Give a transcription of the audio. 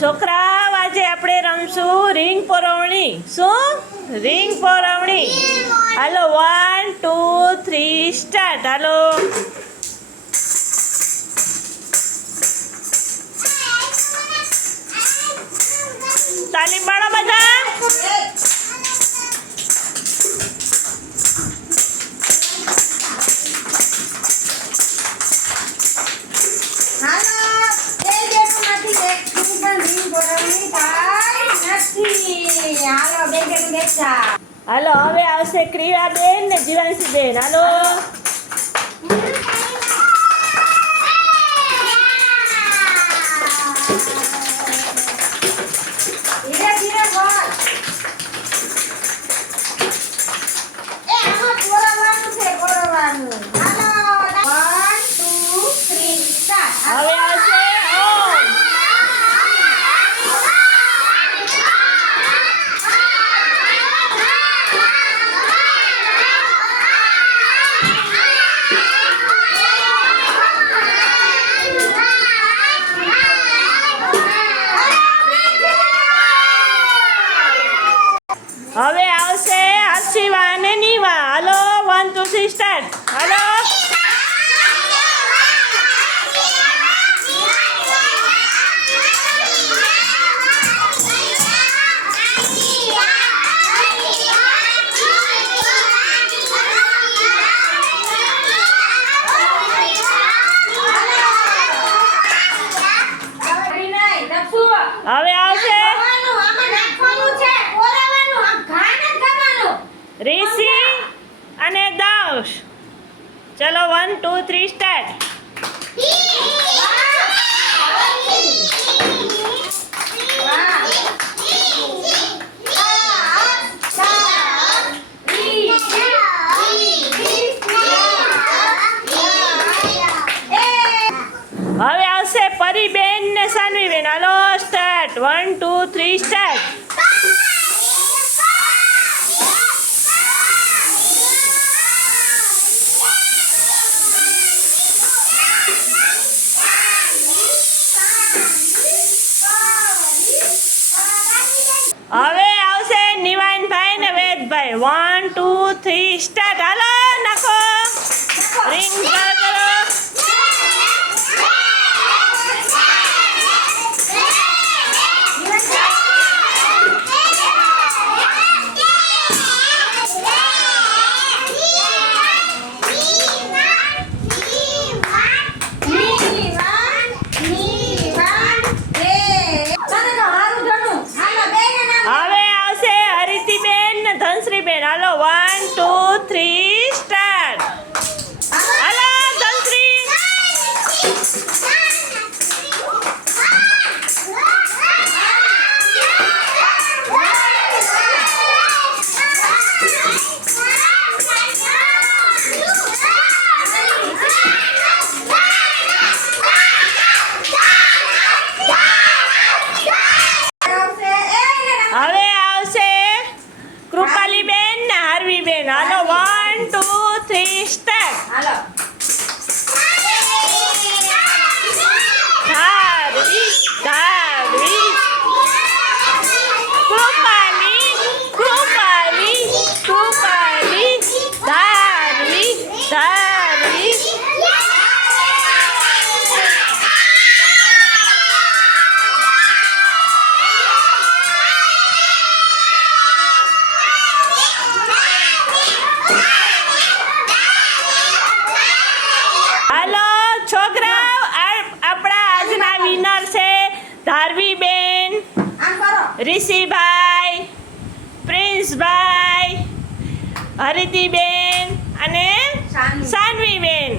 છોકરાઓ આજે આપણે રમશું રીંગ પોરવણી. શું? રીંગ પોરવણી. હાલો 1 2 3 સ્ટાર્ટ. હાલો તાલી પાડો બધા. હાલો હવે આવશે ક્રિયાબેન ને જીવાંશીબેન. હાલો હવે આવશે ઓમ. હવે આવશે હર્ષિવા અને નીવા. હાલો 1 2 3 સ્ટાર્ટ. હાલો હવે આવશે ઋષિ અને દાઉશ. ચલો 1 2 3 સ્ટાર્ટ. હવે આવશે પરીબેન ને સાનવીબેન. હાલો સ્ટાર્ટ 1 2 3 સ્ટાર્ટ. હવે આવશે નિવાનભાઈ ને વેદભાઈ. 1 2 3 સ્ટાર્ટ. હાલો નાખો રીંગ કરો. હવે આવશે હરિતિબેન ને ધનશ્રીબેન. હાલો 1 2 3 સ્ટાર્ટ. હાલો ધનશ્રી. હવે આવશે કૃપાલીબેન ને હાર્વીબેન. હાલો 1 2 3 સ્ટાર્ટ. હાર્વી હાર્વી કૃપાલી કૃપાલી કૃપાલી ધારવી ધારવી. હાલો છોકરાઓ આપણા આજના વિનર છે ધારવીબેન, ઋષિભાઈ, પ્રિન્સભાઈ, હરિતિબેન અને સાનવીબેન.